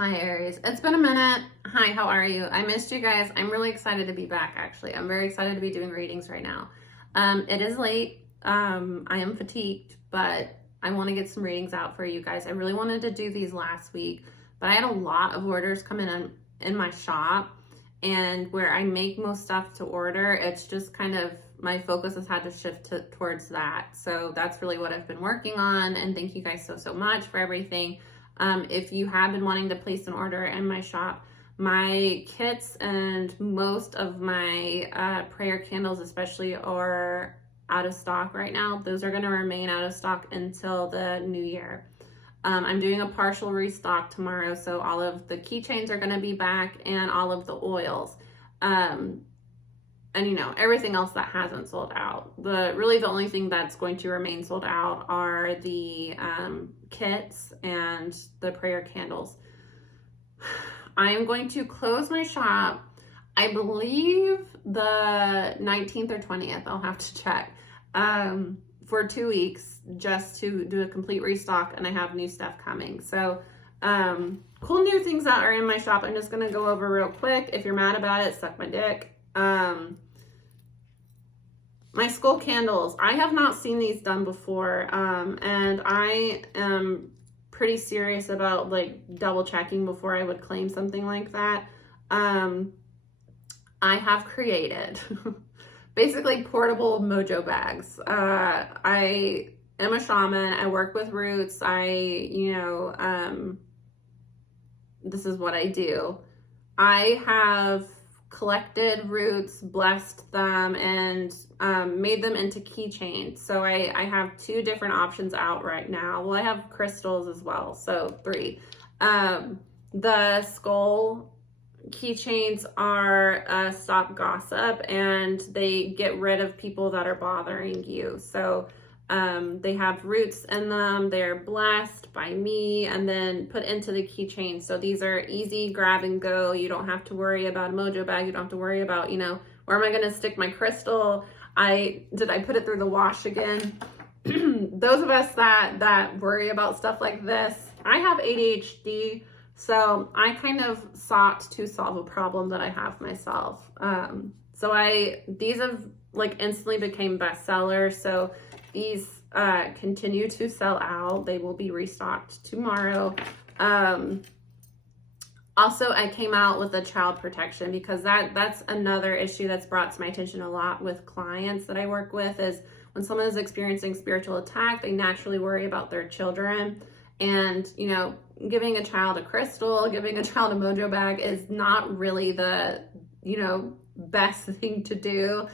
Hi Aries, it's been a minute. Hi, how are you? I missed you guys. I'm really excited to be back actually. I'm very excited to be doing readings right now. It is late. I am fatigued, but I want to get some readings out for you guys. I really wanted to do these last week, but I had a lot of orders come in my shop, and where I make most stuff to order, it's just kind of my focus has had to shift towards that. So that's really what I've been working on, and thank you guys so much for everything. If you have been wanting to place an order in my shop, my kits and most of my prayer candles especially are out of stock right now. Those are going to remain out of stock until the new year. I'm doing a partial restock tomorrow, so all of the keychains are going to be back and all of the oils. And you know, everything else that hasn't sold out. Really the only thing that's going to remain sold out are the kits and the prayer candles. I am going to close my shop, I believe the 19th or 20th, I'll have to check, for 2 weeks just to do a complete restock, and I have new stuff coming. So cool new things that are in my shop. I'm just gonna go over real quick. If you're mad about it, suck my dick. My skull candles, I have not seen these done before, and I am pretty serious about like double checking before I would claim something like that. I have created basically portable mojo bags. I am a shaman. I work with roots. This is what I do. I have collected roots, blessed them, and made them into keychains. So I have 2 different options out right now. Well, I have crystals as well, so 3. The skull keychains are stop gossip, and they get rid of people that are bothering you. So they have roots in them. They're blessed by me and then put into the keychain. So these are easy grab and go. You don't have to worry about a mojo bag. You don't have to worry about, where am I going to stick my crystal? Did I put it through the wash again? Those of us that worry about stuff like this, I have ADHD. So I kind of sought to solve a problem that I have myself. These have like instantly became bestsellers. So these continue to sell out. They will be restocked tomorrow. Also, I came out with a child protection because that's another issue that's brought to my attention a lot with clients that I work with, is when someone is experiencing spiritual attack, they naturally worry about their children. And, giving a child a crystal, giving a child a mojo bag is not really the, best thing to do.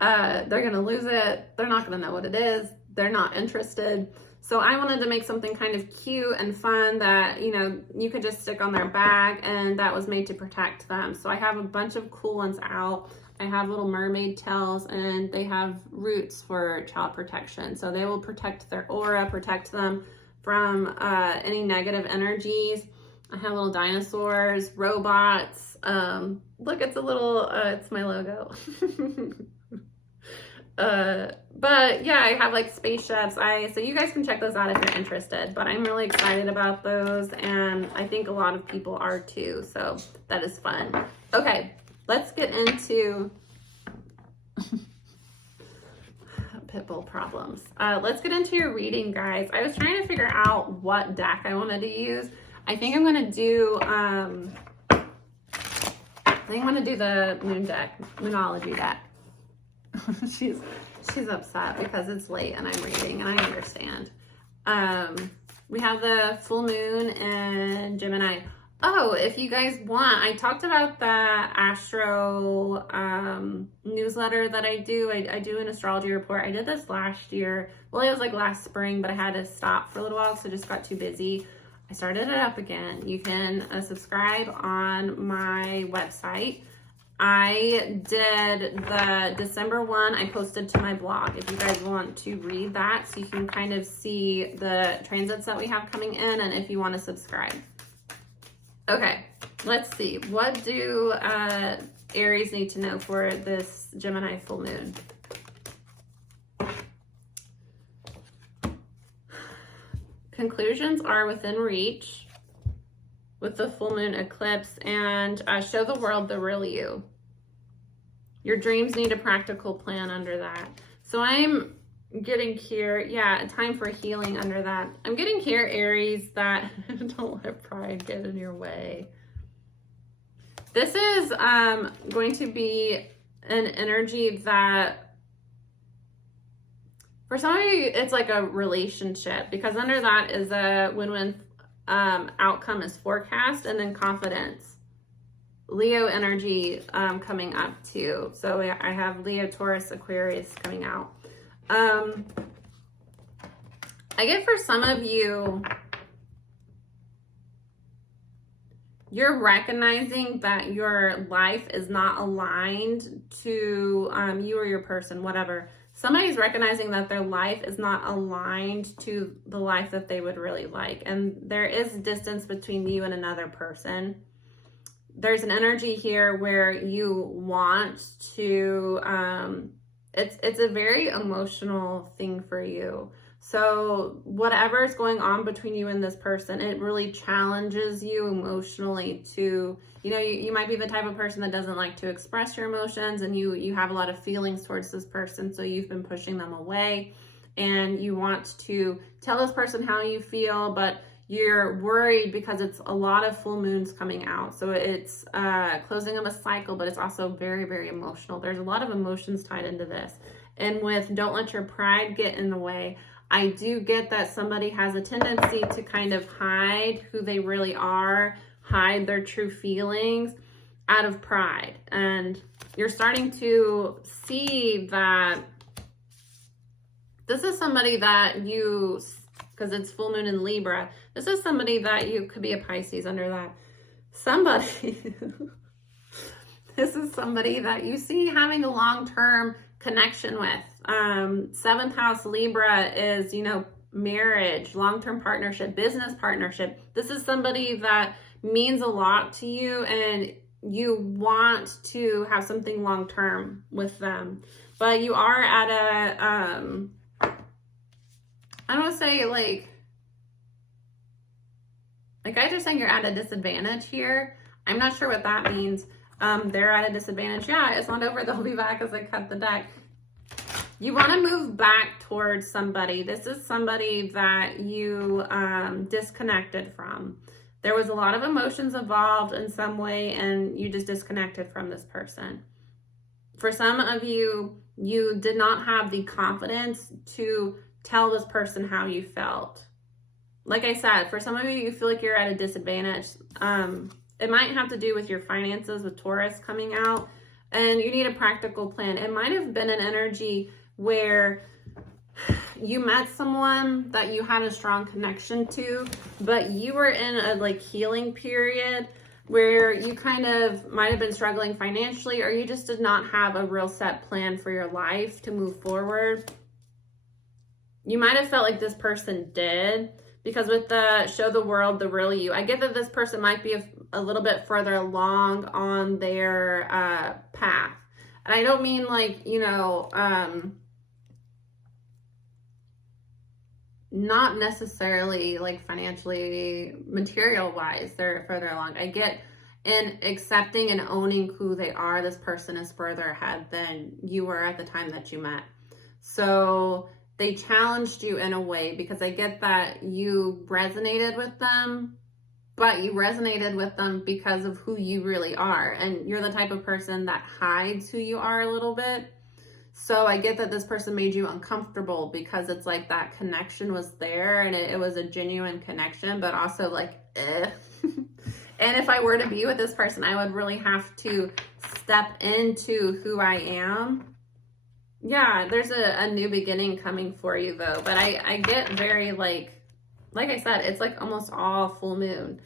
They're going to lose it. They're not going to know what it is. They're not interested. So I wanted to make something kind of cute and fun that, you could just stick on their bag, and that was made to protect them. So I have a bunch of cool ones out. I have little mermaid tails, and they have roots for child protection. So they will protect their aura, protect them from any negative energies. I have little dinosaurs, robots. Look, it's it's my logo. But yeah, I have like spaceships. So you guys can check those out if you're interested, but I'm really excited about those, and I think a lot of people are too. So that is fun. Okay, let's get into pitbull problems. Let's get into your reading, guys. I was trying to figure out what deck I wanted to use. I think I'm going to do, I'm going to do the moon deck, moonology deck. She's upset because it's late and I'm reading, and I understand. We have the full moon in Gemini. Oh, if you guys want, I talked about the astro newsletter that I do. I do an astrology report. I did this last year. Well, it was like last spring, but I had to stop for a little while because I just got too busy. I started it up again. You can subscribe on my website. I did the December one, I posted to my blog if you guys want to read that, so you can kind of see the transits that we have coming in, and if you want to subscribe. Okay, let's see. What do Aries need to know for this Gemini full moon? Conclusions are within reach. with the full moon eclipse, and show the world the real you. Your dreams need a practical plan under that. So I'm getting here, yeah, time for healing under that. I'm getting here, Aries, that don't let pride get in your way. This is going to be an energy that, for some of you, it's like a relationship, because under that is a win-win outcome is forecast, and then confidence. Leo energy coming up too. So I have Leo, Taurus, Aquarius coming out. I get for some of you, you're recognizing that your life is not aligned to you or your person, whatever. Somebody's recognizing that their life is not aligned to the life that they would really like. And there is distance between you and another person. There's an energy here where you want to, it's a very emotional thing for you. So whatever is going on between you and this person, it really challenges you emotionally to, you know, you might be the type of person that doesn't like to express your emotions, and you have a lot of feelings towards this person, so you've been pushing them away, and you want to tell this person how you feel, but you're worried because it's a lot of full moons coming out. So it's closing of a cycle, but it's also very, very emotional. There's a lot of emotions tied into this. And with don't let your pride get in the way, I do get that somebody has a tendency to kind of hide who they really are, hide their true feelings out of pride. And you're starting to see that this is somebody that you, because it's full moon in Libra, this is somebody that you could be a Pisces under that. Somebody, this is somebody that you see having a long-term connection with. 7th house Libra is, you know, marriage, long-term partnership, business partnership. This is somebody that means a lot to you, and you want to have something long-term with them. But you are at a, I don't want to say like I just saying you're at a disadvantage here. I'm not sure what that means. They're at a disadvantage. Yeah, it's not over. They'll be back as I cut the deck. You want to move back towards somebody. This is somebody that you disconnected from. There was a lot of emotions involved in some way, and you just disconnected from this person. For some of you, you did not have the confidence to tell this person how you felt. Like I said, for some of you, you feel like you're at a disadvantage. It might have to do with your finances with Taurus coming out, and you need a practical plan. It might have been an energy where you met someone that you had a strong connection to, but you were in a like healing period where you kind of might have been struggling financially, or you just did not have a real set plan for your life to move forward. You might have felt like this person did, because with the show the world the real you, I get that this person might be a little bit further along on their path. And I don't mean like, you know, not necessarily like financially, material wise, they're further along. I get in accepting and owning who they are, this person is further ahead than you were at the time that you met. So they challenged you in a way, because I get that you resonated with them, but you resonated with them because of who you really are. And you're the type of person that hides who you are a little bit. So I get that this person made you uncomfortable, because it's like that connection was there, and it was a genuine connection, but also like, eh. And if I were to be with this person, I would really have to step into who I am. Yeah, there's a new beginning coming for you though. But I get very like I said, it's like almost all full moon.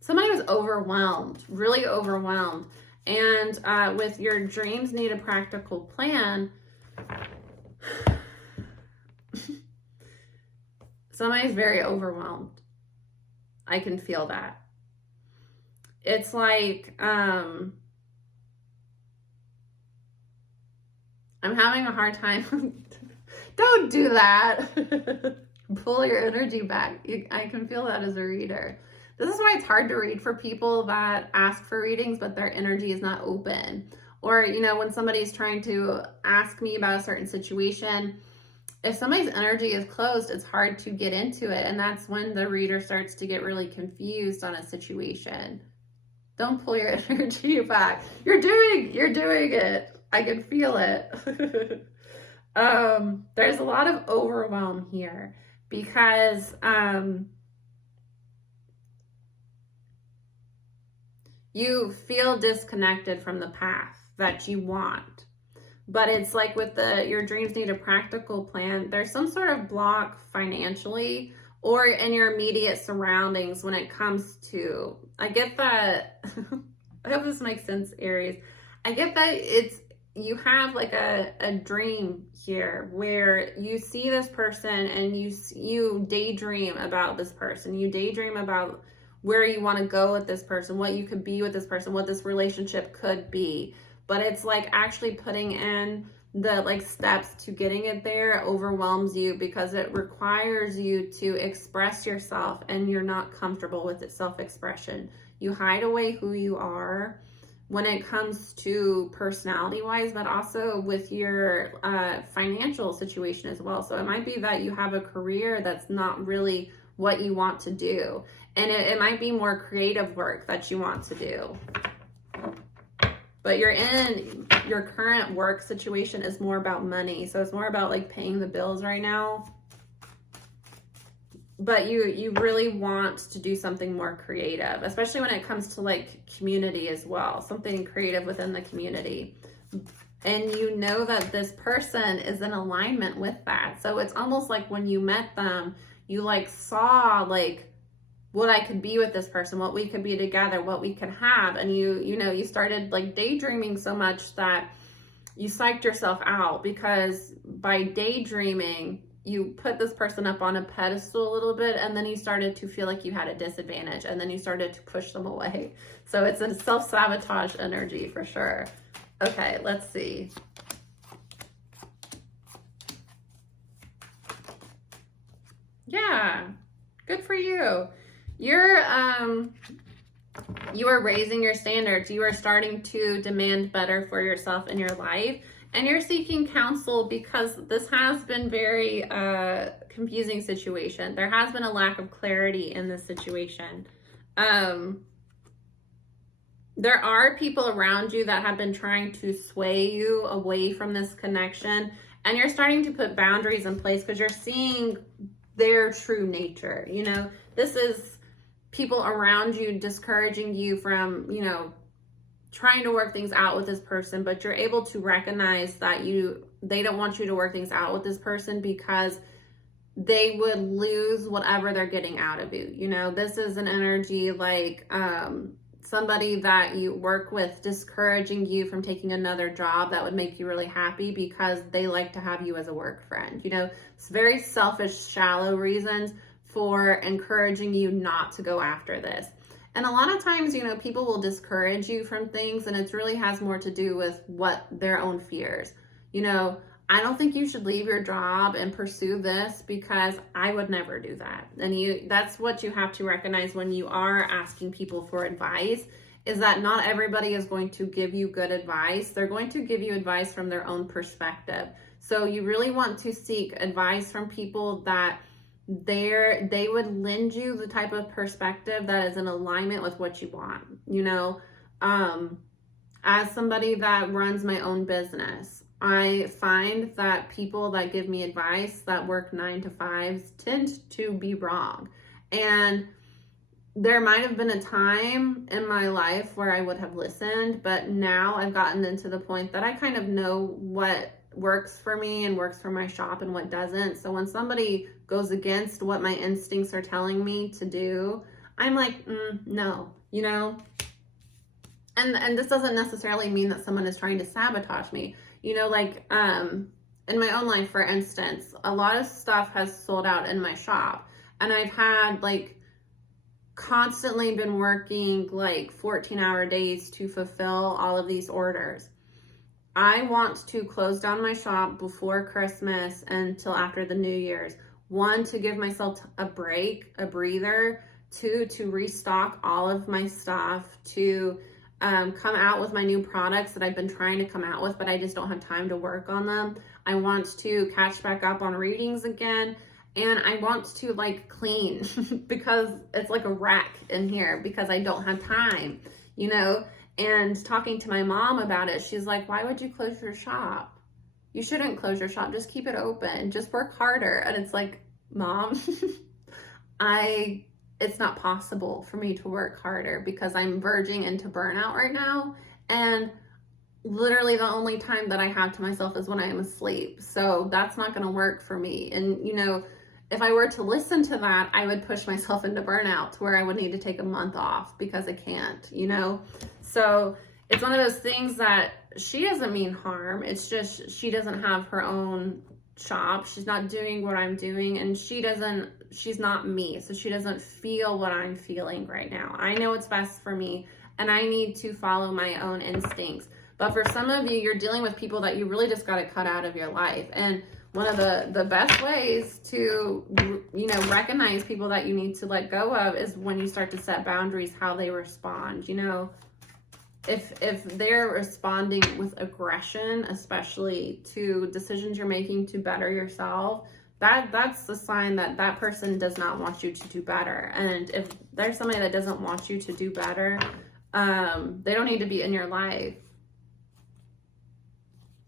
Somebody was overwhelmed, really overwhelmed. And with your dreams need a practical plan, somebody's very overwhelmed. I can feel that. It's like, I'm having a hard time. Don't do that. Pull your energy back. I can feel that as a reader. This is why it's hard to read for people that ask for readings, but their energy is not open. Or, when somebody's trying to ask me about a certain situation, if somebody's energy is closed, it's hard to get into it. And that's when the reader starts to get really confused on a situation. Don't pull your energy back. You're doing it. I can feel it. There's a lot of overwhelm here because you feel disconnected from the path that you want. But it's like with your dreams need a practical plan. There's some sort of block financially or in your immediate surroundings when it comes to, I get that, I hope this makes sense, Aries. I get that you have like a dream here where you see this person and you daydream about this person. You daydream about where you want to go with this person, what you could be with this person, what this relationship could be. But it's like actually putting in the steps to getting it there overwhelms you because it requires you to express yourself and you're not comfortable with its self-expression. You hide away who you are when it comes to personality wise, but also with your financial situation as well. So it might be that you have a career that's not really what you want to do. And it might be more creative work that you want to do. But you're in your current work situation is more about money. So it's more about paying the bills right now. But you really want to do something more creative, especially when it comes to community as well, something creative within the community. And you know that this person is in alignment with that. So it's almost like when you met them, you saw what I could be with this person, what we could be together, what we could have. And you started daydreaming so much that you psyched yourself out because by daydreaming, you put this person up on a pedestal a little bit, and then you started to feel like you had a disadvantage, and then you started to push them away. So it's a self-sabotage energy for sure. Okay, let's see. Yeah, good for you. You are raising your standards. You are starting to demand better for yourself in your life. And you're seeking counsel because this has been very confusing situation. There has been a lack of clarity in this situation. There are people around you that have been trying to sway you away from this connection. And you're starting to put boundaries in place because you're seeing their true nature. This is people around you discouraging you from, trying to work things out with this person, but you're able to recognize that they don't want you to work things out with this person because they would lose whatever they're getting out of you. This is an energy somebody that you work with discouraging you from taking another job that would make you really happy because they like to have you as a work friend. It's very selfish, shallow reasons for encouraging you not to go after this. And a lot of times, people will discourage you from things, and it really has more to do with what their own fears. I don't think you should leave your job and pursue this because I would never do that. And that's what you have to recognize when you are asking people for advice, is that not everybody is going to give you good advice. They're going to give you advice from their own perspective. So you really want to seek advice from people that they would lend you the type of perspective that is in alignment with what you want. As somebody that runs my own business, I find that people that give me advice that work 9 to 5s tend to be wrong. And there might have been a time in my life where I would have listened, but now I've gotten into the point that I kind of know what works for me and works for my shop and what doesn't. So when somebody goes against what my instincts are telling me to do, I'm like, no, and this doesn't necessarily mean that someone is trying to sabotage me. In my own life, for instance, a lot of stuff has sold out in my shop, and I've had constantly been working 14-hour days to fulfill all of these orders. I want to close down my shop before Christmas until after the New Year's. one, to give myself a break, a breather, two, to restock all of my stuff, to come out with my new products that I've been trying to come out with, but I just don't have time to work on them. I want to catch back up on readings again. And I want to like clean because it's like a wreck in here because I don't have time, you know? And talking to my mom about it, she's like, why would you close your shop? You shouldn't close your shop. Just keep it open. Just work harder. And it's like, Mom, it's not possible for me to work harder because I'm verging into burnout right now. And literally the only time that I have to myself is when I am asleep. So that's not going to work for me. And, you know, if I were to listen to that, I would push myself into burnout to where I would need to take a month off because I can't, you know? So it's one of those things that she doesn't mean harm. It's just, she doesn't have her own shop. She's not doing what I'm doing, and she's not me. So she doesn't feel what I'm feeling right now. I know what's best for me, and I need to follow my own instincts. But for some of you, you're dealing with people that you really just got to cut out of your life. And one of the best ways to, you know, recognize people that you need to let go of is when you start to set boundaries, how they respond. You know, if they're responding with aggression, especially to decisions you're making to better yourself, that's the sign that that person does not want you to do better. And if there's somebody that doesn't want you to do better, they don't need to be in your life.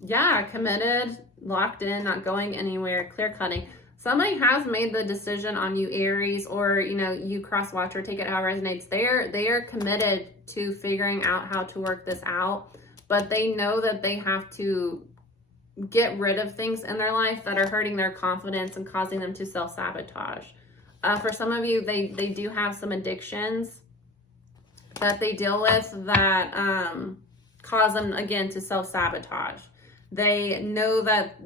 Yeah, committed, locked in, not going anywhere, clear cutting. Somebody has made the decision on you, Aries, or, you know, you cross watch or take it how it resonates. They are committed to figuring out how to work this out, but they know that they have to get rid of things in their life that are hurting their confidence and causing them to self-sabotage. For some of you, they do have some addictions that they deal with that cause them, again, to self-sabotage. They know that,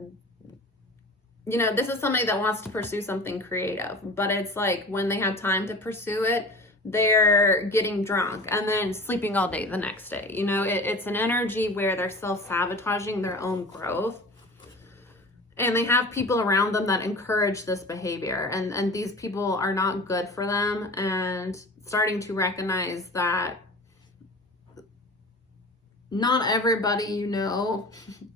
you know, this is somebody that wants to pursue something creative, but it's like when they have time to pursue it, they're getting drunk and then sleeping all day the next day. You know, it's an energy where they're self-sabotaging their own growth. And they have people around them that encourage this behavior. And these people are not good for them. And starting to recognize that not everybody you know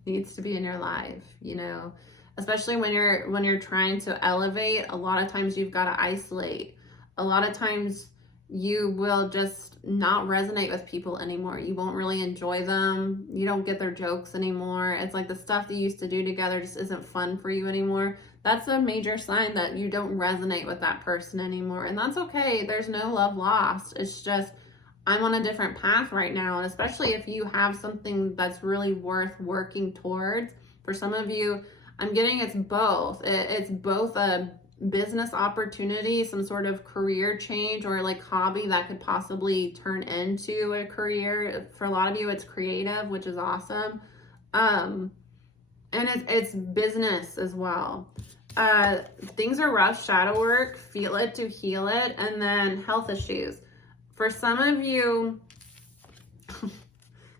needs to be in your life, you know, especially when you're trying to elevate. A lot of times you've got to isolate. A lot of times you will just not resonate with people anymore. You won't really enjoy them. You don't get their jokes anymore. It's like the stuff that you used to do together just isn't fun for you anymore. That's a major sign that you don't resonate with that person anymore. And that's okay. There's no love lost. It's just, I'm on a different path right now. And especially if you have something that's really worth working towards. For some of you, I'm getting it's both. It's both a business opportunity, some sort of career change, or like hobby that could possibly turn into a career. For a lot of you, it's creative, which is awesome. And it's business as well. Things are rough, shadow work, feel it to heal it, and then health issues. For some of you,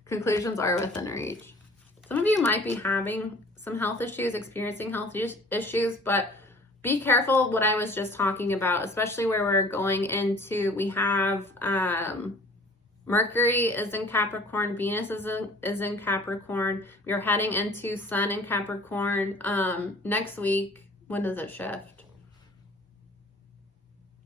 conclusions are within reach. Some of you might be having some health issues, experiencing health issues, but be careful what I was just talking about, especially where we're going into, we have Mercury is in Capricorn, Venus is in Capricorn. We're heading into Sun in Capricorn next week. When does it shift?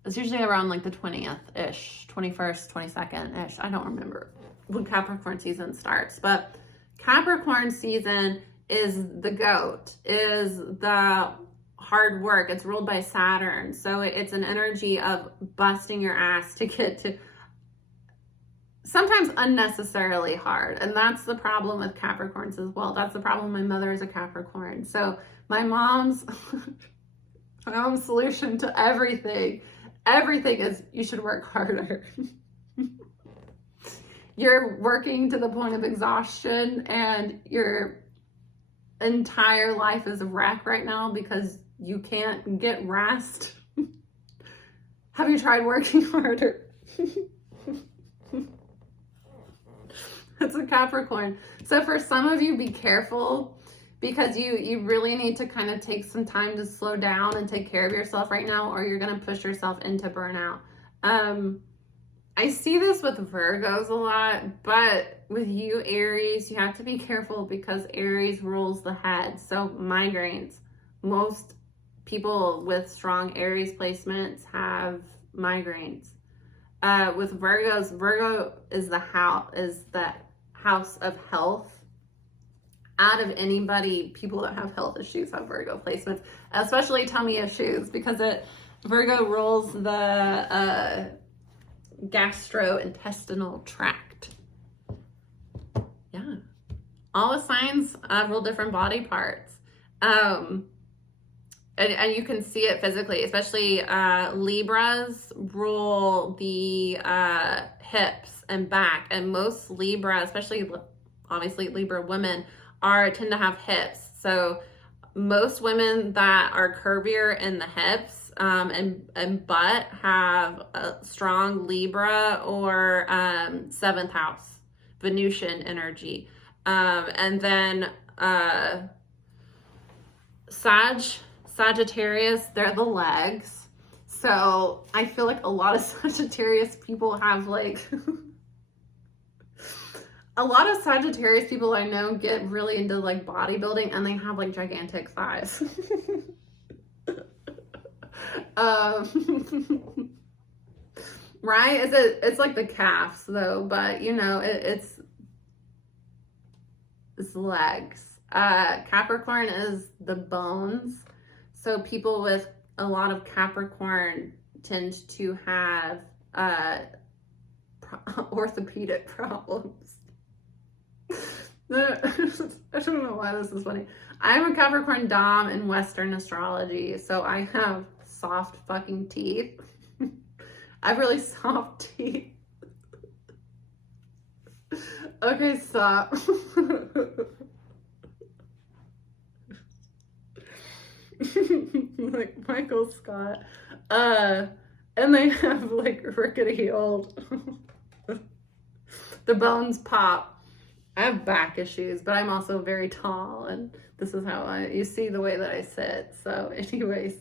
It's usually around like the 20th-ish, 21st, 22nd-ish. I don't remember when Capricorn season starts, but Capricorn season is the goat, is the hard work. It's ruled by Saturn. So it's an energy of busting your ass to get to, sometimes unnecessarily hard. And that's the problem with Capricorns as well. That's the problem. My mother is a Capricorn. So my mom's solution to everything is you should work harder. You're working to the point of exhaustion and your entire life is a wreck right now because you can't get rest. Have you tried working harder? That's a Capricorn. So for some of you, be careful because you really need to kind of take some time to slow down and take care of yourself right now, or you're going to push yourself into burnout. I see this with Virgos a lot, but with you, Aries, you have to be careful because Aries rules the head. So migraines. Most people with strong Aries placements have migraines. With Virgos, Virgo is the house of health. Out of anybody, people that have health issues have Virgo placements, especially tummy issues, because Virgo rules the gastrointestinal tract. Yeah. All the signs rule different body parts. And you can see it physically, especially Libras rule the hips and back. And most Libra, especially obviously Libra women, tend to have hips. So most women that are curvier in the hips and butt have a strong Libra or 7th house Venusian energy. And then Sagittarius, they're the legs. So I feel like a lot of Sagittarius people have like a lot of Sagittarius people I know get really into like bodybuilding and they have like gigantic thighs. Right? It's like the calves though, but you know, it's legs. Capricorn is the bones. So people with a lot of Capricorn tend to have orthopedic problems. I don't know why this is funny. I'm a Capricorn Dom in Western astrology, so I have soft fucking teeth. I have really soft teeth. Okay, stop. Like Michael Scott. And they have like rickety old the bones pop. I have back issues, but I'm also very tall, and this is how you see the way that I sit. So anyways,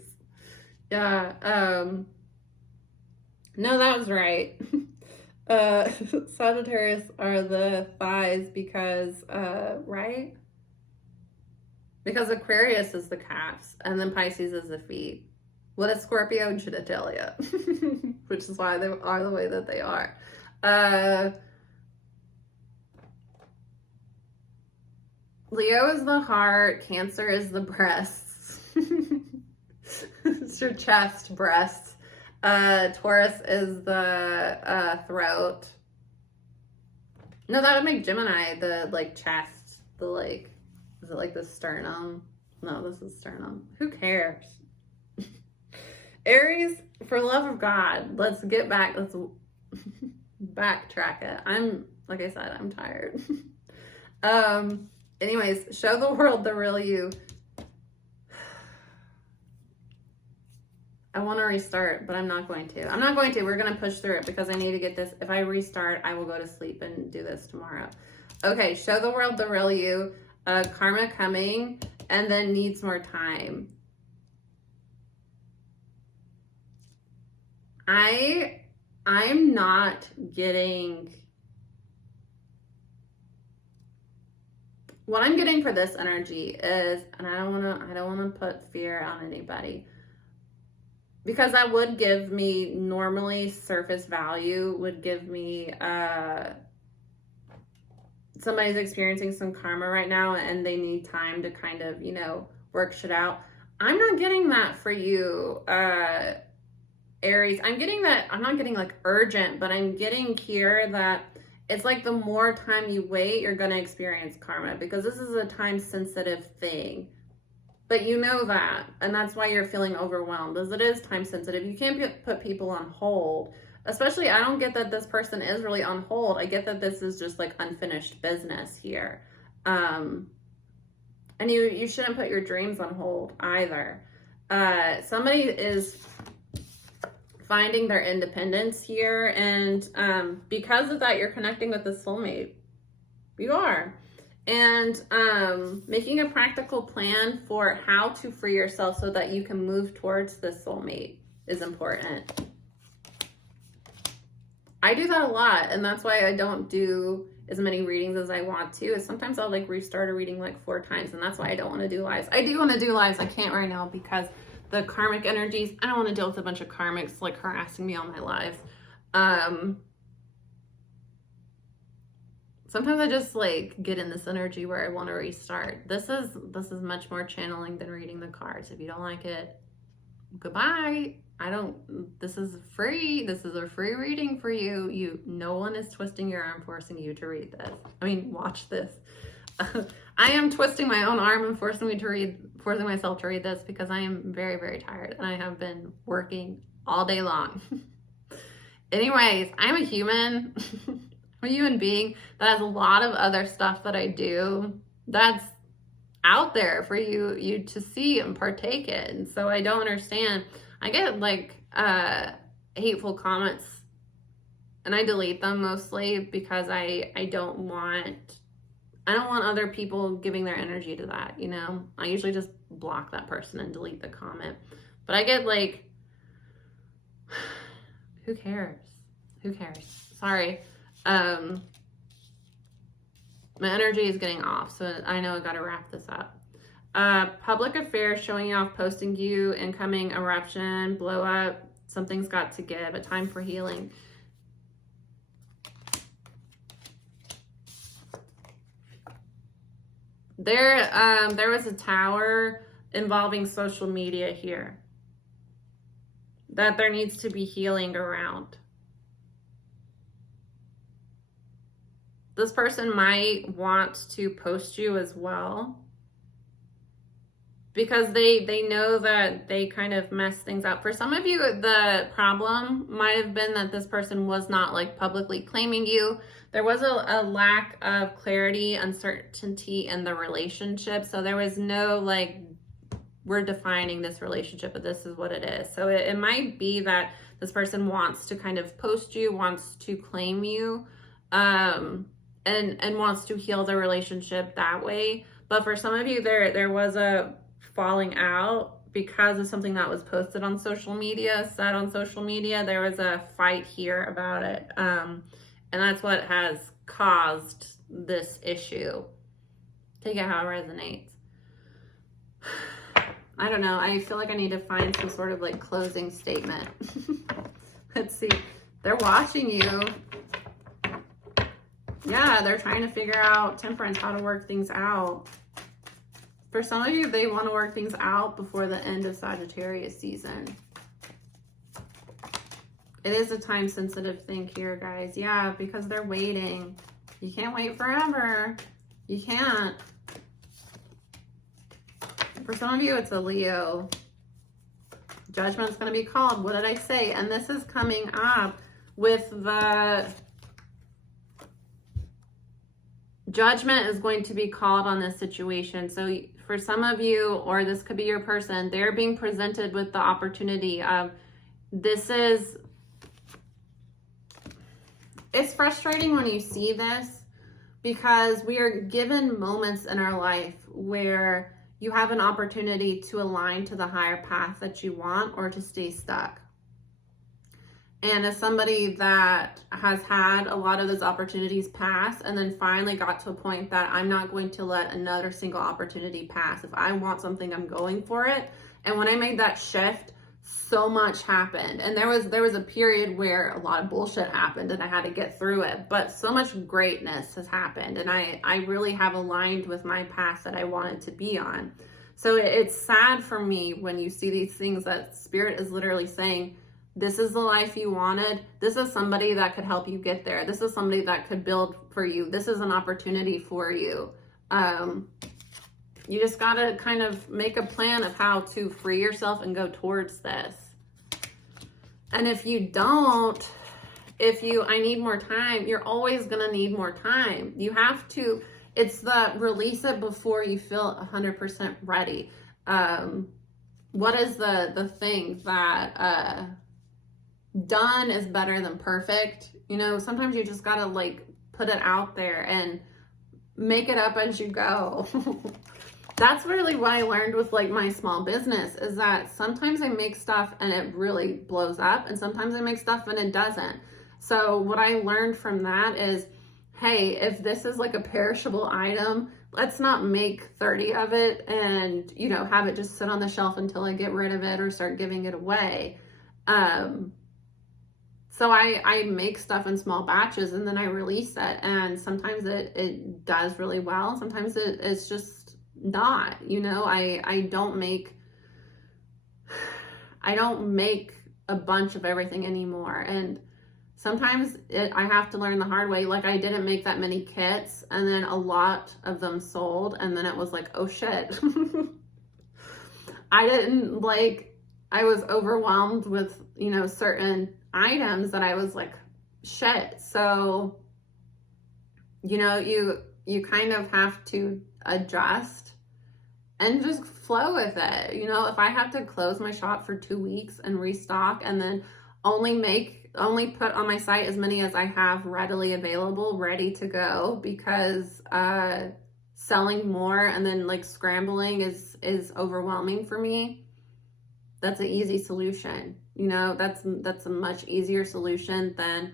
yeah, no, that was right. Sagittarius are the thighs because, right? Because Aquarius is the calves, and then Pisces is the feet. What is Scorpio? Genitalia, which is why they are the way that they are. Leo is the heart, Cancer is the breasts. It's your chest, breasts. Taurus is the throat. No, that would make Gemini the like chest, the like, is it like the sternum? No, this is sternum. Who cares? Aries, for love of God, let's get back, let's backtrack it. Like I said, I'm tired. Anyways, show the world the real you. I want to restart, but I'm not going to. I'm not going to. We're going to push through it because I need to get this. If I restart, I will go to sleep and do this tomorrow. Okay, show the world the real you. Karma coming, and then needs more time. I'm not getting... What I'm getting for this energy is, and I don't want to put fear on anybody, because that would give me, normally surface value would give me, somebody's experiencing some karma right now and they need time to kind of, you know, work shit out. I'm not getting that for you, Aries. I'm getting that, I'm not getting like urgent, but I'm getting here that it's like the more time you wait, you're going to experience karma, because this is a time sensitive thing. But you know that, and that's why you're feeling overwhelmed, as it is time sensitive. You can't put people on hold. Especially, I don't get that this person is really on hold. I get that this is just like unfinished business here. And you shouldn't put your dreams on hold either. Somebody is finding their independence here, and because of that, you're connecting with the soulmate. You are. And making a practical plan for how to free yourself so that you can move towards this soulmate is important. I do that a lot, and that's why I don't do as many readings as I want to. Is sometimes I'll like restart a reading like 4 times, and that's why I don't want to do lives. I do want to do lives. I can't right now because the karmic energies, I don't want to deal with a bunch of karmics like harassing me on my lives. Sometimes I just like get in this energy where I want to restart. This is much more channeling than reading the cards. If you don't like it, goodbye. This is free. This is a free reading for you. No one is twisting your arm forcing you to read this. I mean, watch this. I am twisting my own arm and forcing myself to read this because I am very, very tired and I have been working all day long. Anyways, I'm a human. I'm a human being that has a lot of other stuff that I do that's out there for you to see and partake in. So I don't understand. I get like hateful comments and I delete them mostly because I don't want other people giving their energy to that, you know? I usually just block that person and delete the comment. But I get like, who cares? Who cares? Sorry. My energy is getting off, so I know I gotta wrap this up. Public affairs, showing you off, posting you, incoming eruption, blow up, something's got to give, a time for healing. There was a tower involving social media here that there needs to be healing around. This person might want to post you as well because they know that they kind of mess things up. For some of you, the problem might have been that this person was not like publicly claiming you. There was a lack of clarity, uncertainty in the relationship. So there was no like, we're defining this relationship, but this is what it is. So it might be that this person wants to kind of post you, wants to claim you, and wants to heal the relationship that way. But for some of you, there was a falling out because of something that was posted on social media, said on social media. There was a fight here about it. And that's what has caused this issue. Take it how it resonates. I don't know. I feel like I need to find some sort of like closing statement. Let's see. They're watching you. Yeah, they're trying to figure out, Temperance, how to work things out. For some of you, they want to work things out before the end of Sagittarius season. It is a time-sensitive thing here, guys. Yeah, because they're waiting. You can't wait forever. You can't. For some of you, it's a Leo. Judgment's going to be called. What did I say? And this is coming up with the... Judgment is going to be called on this situation. So for some of you, or this could be your person, they're being presented with the opportunity of it's frustrating when you see this because we are given moments in our life where you have an opportunity to align to the higher path that you want or to stay stuck. And as somebody that has had a lot of those opportunities pass and then finally got to a point that I'm not going to let another single opportunity pass. If I want something, I'm going for it. And when I made that shift, so much happened. And there was a period where a lot of bullshit happened and I had to get through it. But so much greatness has happened. And I really have aligned with my path that I wanted to be on. So it's sad for me when you see these things that Spirit is literally saying, this is the life you wanted. This is somebody that could help you get there. This is somebody that could build for you. This is an opportunity for you. You just gotta kind of make a plan of how to free yourself and go towards this. And if you don't, I need more time, you're always gonna need more time. You have to, it's the release it before you feel 100% ready. What is the thing that, done is better than perfect. You know, sometimes you just gotta like put it out there and make it up as you go. That's really what I learned with like my small business, is that sometimes I make stuff and it really blows up, and sometimes I make stuff and it doesn't. So what I learned from that is, hey, if this is like a perishable item, let's not make 30 of it and, you know, have it just sit on the shelf until I get rid of it or start giving it away. So I make stuff in small batches and then I release it, and sometimes it does really well. Sometimes it's just not, you know. I don't make a bunch of everything anymore, and sometimes I have to learn the hard way. Like, I didn't make that many kits, and then a lot of them sold, and then it was like, oh shit. I was overwhelmed with, you know, certain items that I was like, shit. So, you know, you kind of have to adjust and just flow with it. You know, if I have to close my shop for 2 weeks and restock, and then only put on my site as many as I have readily available, ready to go, because selling more and then like scrambling is overwhelming for me, that's an easy solution. You know, that's a much easier solution than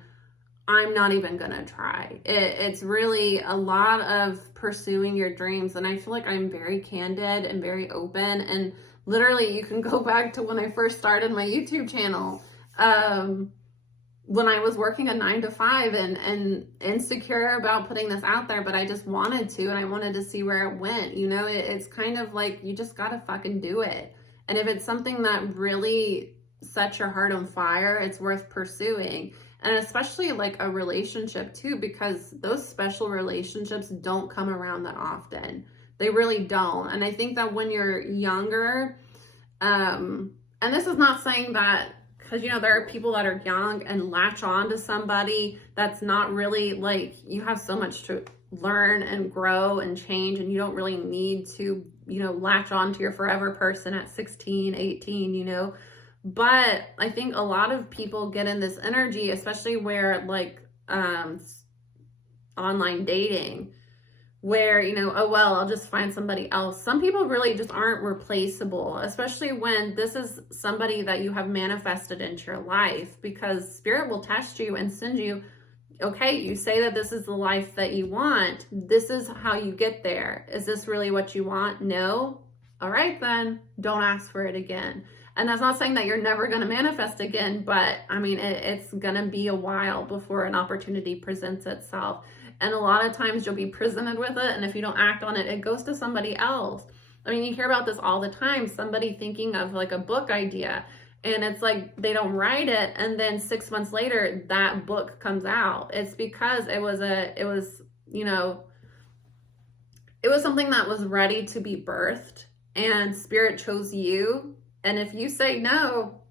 I'm not even gonna try. It's really a lot of pursuing your dreams, and I feel like I'm very candid and very open, and literally you can go back to when I first started my YouTube channel, when I was working a 9-to-5 and insecure about putting this out there, but I just wanted to, and I wanted to see where it went. You know, it's kind of like, you just gotta fucking do it. And if it's something that really sets your heart on fire, it's worth pursuing. And especially like a relationship too, because those special relationships don't come around that often. They really don't. And I think that when you're younger, and this is not saying that, because, you know, there are people that are young and latch on to somebody that's not really, like, you have so much to learn and grow and change, and you don't really need to, you know, latch on to your forever person at 16, 18, you know. But I think a lot of people get in this energy, especially where like online dating, where, you know, oh, well, I'll just find somebody else. Some people really just aren't replaceable, especially when this is somebody that you have manifested into your life, because spirit will test you and send you, okay, you say that this is the life that you want. This is how you get there. Is this really what you want? No? All right, then don't ask for it again. And that's not saying that you're never going to manifest again, but I mean, it's going to be a while before an opportunity presents itself. And a lot of times you'll be presented with it, and if you don't act on it, it goes to somebody else. I mean, you hear about this all the time. Somebody thinking of like a book idea, and it's like they don't write it, and then 6 months later that book comes out. It's because it was something that was ready to be birthed, and spirit chose you. And if you say no,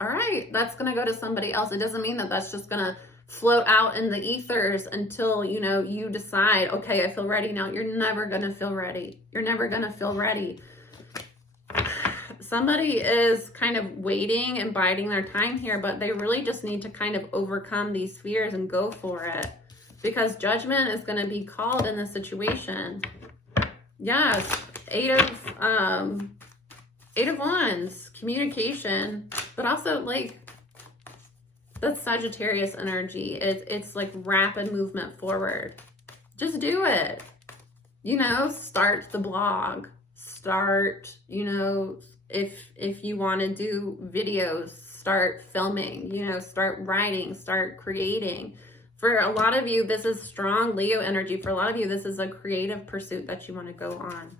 all right, that's going to go to somebody else. It doesn't mean that that's just going to float out in the ethers until, you know, you decide, okay, I feel ready now. You're never going to feel ready. You're never going to feel ready. Somebody is kind of waiting and biding their time here, but they really just need to kind of overcome these fears and go for it, because judgment is going to be called in this situation. Yes, Eight of Wands, communication, but also like that's Sagittarius energy. It's like rapid movement forward. Just do it. You know, start the blog. Start, you know, if you want to do videos, start filming, you know, start writing, start creating. For a lot of you, this is strong Leo energy. For a lot of you, this is a creative pursuit that you want to go on.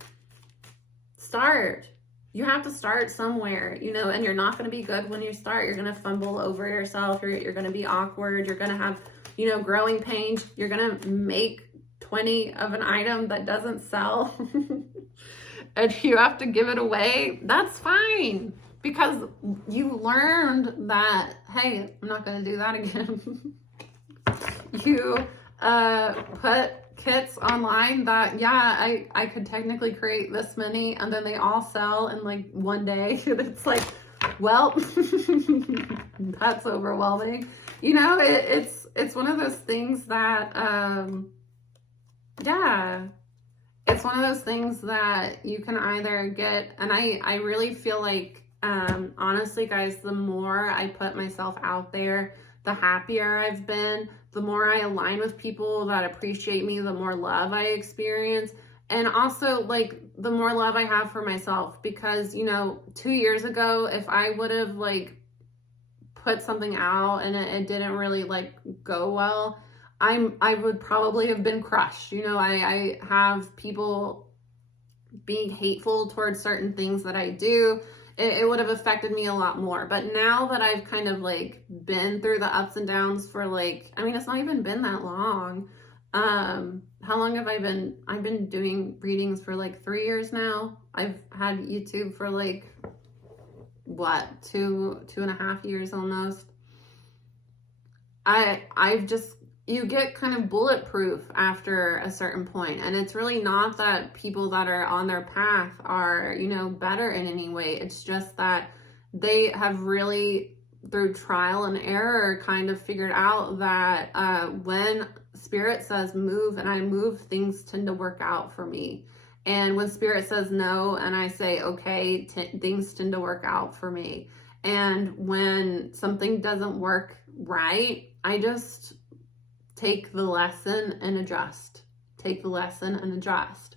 Start. You have to start somewhere, you know, and you're not going to be good when you start. You're going to fumble over yourself. You're going to be awkward. You're going to have, you know, growing pains. You're going to make 20 of an item that doesn't sell and you have to give it away. That's fine, because you learned that, hey, I'm not going to do that again. You put kits online that, yeah, I could technically create this many, and then they all sell in like one day. It's like, well, that's overwhelming. You know, it's one of those things that Yeah. It's one of those things that you can either get, and I really feel like, honestly, guys, the more I put myself out there, the happier I've been, the more I align with people that appreciate me, the more love I experience. And also, like, the more love I have for myself, because, 2 years ago, if I would have, like, put something out and it didn't really, like, go well, I would probably have been crushed. I have people being hateful towards certain things that I do. It would have affected me a lot more. But now that I've kind of like been through the ups and downs for like, I mean, it's not even been that long. How long have I been? I've been doing readings for like 3 years now. I've had YouTube for like what, 2.5 years almost. I've just, you get kind of bulletproof after a certain point, and it's really not that people that are on their path are, better in any way. It's just that they have really, through trial and error, kind of figured out that when spirit says move and I move, things tend to work out for me. And when spirit says no and I say okay, things tend to work out for me. And when something doesn't work right, I just take the lesson and adjust. Take the lesson and adjust.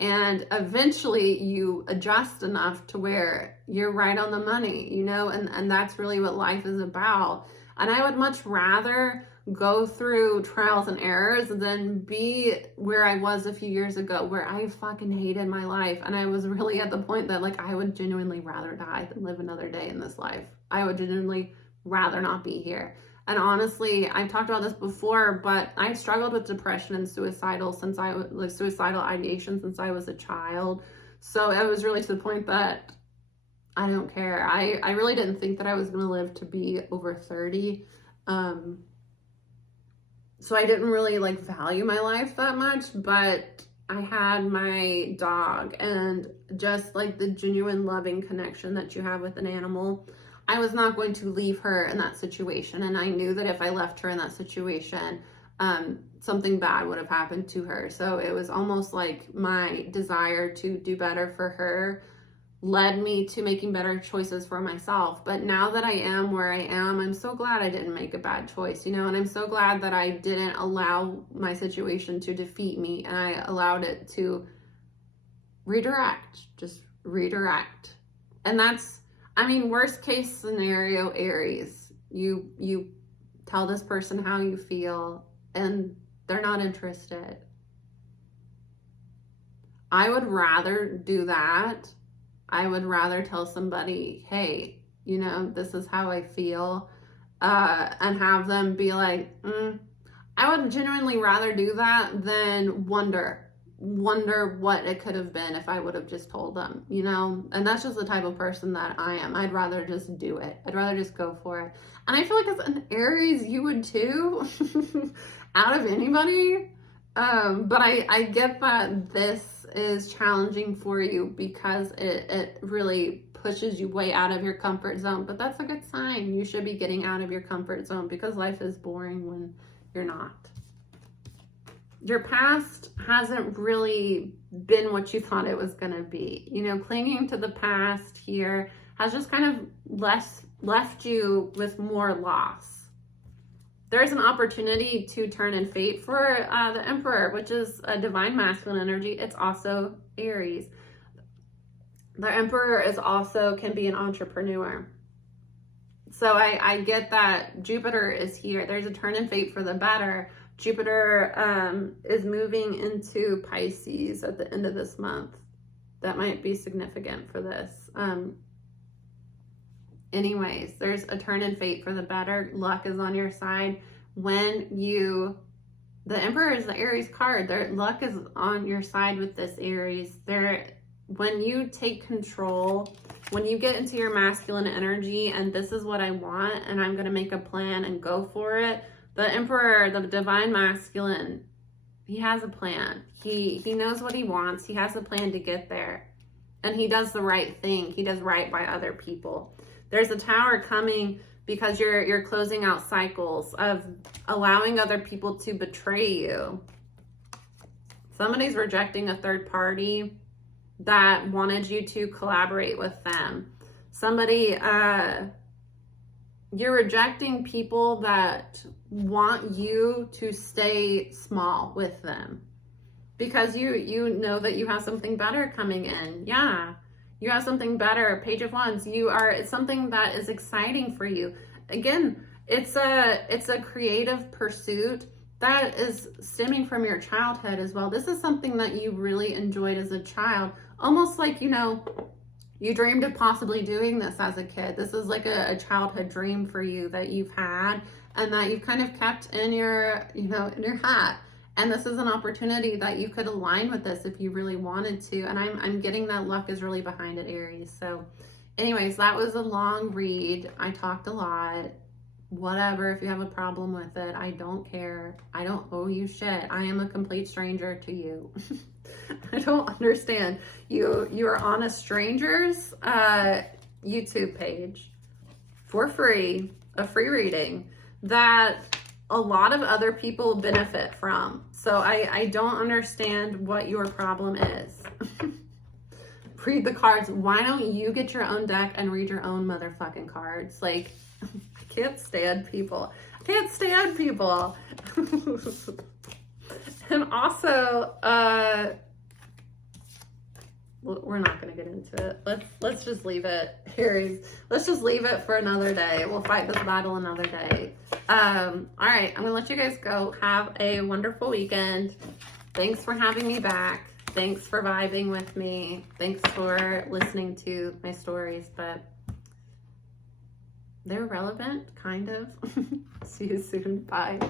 And eventually you adjust enough to where you're right on the money, and that's really what life is about. And I would much rather go through trials and errors than be where I was a few years ago, where I fucking hated my life. And I was really at the point that, like, I would genuinely rather die than live another day in this life. I would genuinely rather not be here. And honestly, I've talked about this before, but I struggled with depression and suicidal ideation since I was a child. So it was really to the point that I don't care. I really didn't think that I was going to live to be over 30. So I didn't really like value my life that much, but I had my dog, and just like the genuine loving connection that you have with an animal, I was not going to leave her in that situation. And I knew that if I left her in that situation, something bad would have happened to her. So it was almost like my desire to do better for her led me to making better choices for myself. But now that I am where I am, I'm so glad I didn't make a bad choice, and I'm so glad that I didn't allow my situation to defeat me, and I allowed it to just redirect. And that's, worst case scenario, Aries, you tell this person how you feel and they're not interested. I would rather do that. I would rather tell somebody, hey, this is how I feel, and have them be like, I would genuinely rather do that than wonder what it could have been if I would have just told them, and that's just the type of person that I am. I'd rather just do it. I'd rather just go for it. And I feel like as an Aries, you would too, out of anybody. But I get that this is challenging for you because it really pushes you way out of your comfort zone. But that's a good sign. You should be getting out of your comfort zone, because life is boring when you're not. Your past hasn't really been what you thought it was going to be. Clinging to the past here has just kind of left you with more loss. There's an opportunity to turn in fate for the Emperor, which is a divine masculine energy. It's also Aries. The Emperor can be an entrepreneur. So I get that Jupiter is here. There's a turn in fate for the better. Jupiter is moving into Pisces at the end of this month. That might be significant for this. Anyways, there's a turn in fate for the better. Luck is on your side. The Emperor is the Aries card. Their luck is on your side with this Aries. When you take control, when you get into your masculine energy and this is what I want and I'm going to make a plan and go for it, the Emperor, the divine masculine, he has a plan. He knows what he wants. He has a plan to get there. And he does the right thing. He does right by other people. There's a Tower coming because you're closing out cycles of allowing other people to betray you. Somebody's rejecting a third party that wanted you to collaborate with them. Somebody, you're rejecting people that want you to stay small with them because you know that you have something better coming in. Yeah, you have something better. Page of Wands. It's something that is exciting for you. Again, it's a creative pursuit that is stemming from your childhood as well. This is something that you really enjoyed as a child, almost like, you know, you dreamed of possibly doing this as a kid. This is like a childhood dream for you that you've had and that you've kind of kept in your, you know, in your hat. And this is an opportunity that you could align with this if you really wanted to. And I'm getting that luck is really behind it, Aries. So anyways, that was a long read. I talked a lot. Whatever, if you have a problem with it, I don't care. I don't owe you shit. I am a complete stranger to you. I don't understand. You are on a stranger's YouTube page for free, a free reading that a lot of other people benefit from. So I don't understand what your problem is. Read the cards. Why don't you get your own deck and read your own motherfucking cards? Like, I can't stand people. I can't stand people. And also, we're not going to get into it. Let's just leave it, Aries. Let's just leave it for another day. We'll fight this battle another day. All right, I'm going to let you guys go. Have a wonderful weekend. Thanks for having me back. Thanks for vibing with me. Thanks for listening to my stories, but they're relevant, kind of. See you soon. Bye.